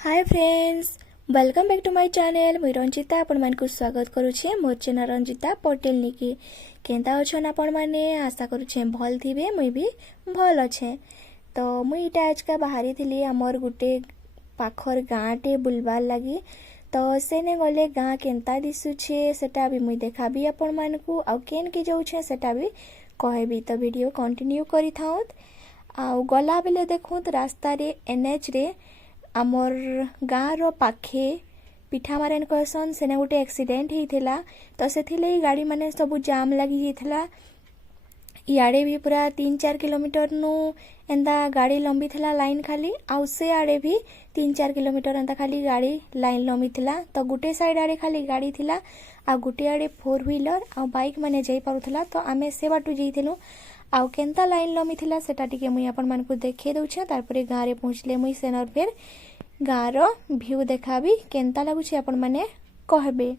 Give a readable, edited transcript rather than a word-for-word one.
Hi friends, welcome back to my channel. मुई रंजिता आपण मानकु स्वागत करुछे मोर चैनल रंजिता पटेल निकी। केंता अछन आपण माने? आशा करुछे भल थिबे। मुई भी भल अच्छे। तो मुई इटा आज का बाहरी थिली हमर गुटे पाखर गाँटे बुलबार लगी। तो सेने गले गाँ केंता दिसुछे सेटा भी मुई देखाबी आपण मानकु आ केन के जाउछे सेटा भी कहबी। तो वीडियो कंटिन्यू करी थाउत। आ गला बेले देखुत रास्ता रे एनएच रे आमर गाँव पाखे पिठा मारेन कहसन सेने गोटे एक्सीडेंट होता। तो से गाड़ी माने सब जाम लगी जाता। इे भी पूरा 3-4 किलोमीटर नु एंदा गाड़ी लंबी थला लाइन खाली आउ से आड़े भी 3-4 किलोमीटर एंदा खाली गाड़ी लाइन लंबी थला। तो गुटे साइड आड़े खाली गाड़ी थिला आ गुटे आड़े 4 व्हीलर आ बाइक माने जाई पारुथला। तो आमे से बाटू जाइथिलु आउ केंता लाइन लंबी थिला सेटा टिके मुई आपण मानकु देखे दउछे। तारपरे गाँ रे पहुँचले मुई सेनर फेर गाँर भ्यू देखाबी केंता लागुछे आपण माने कहबे।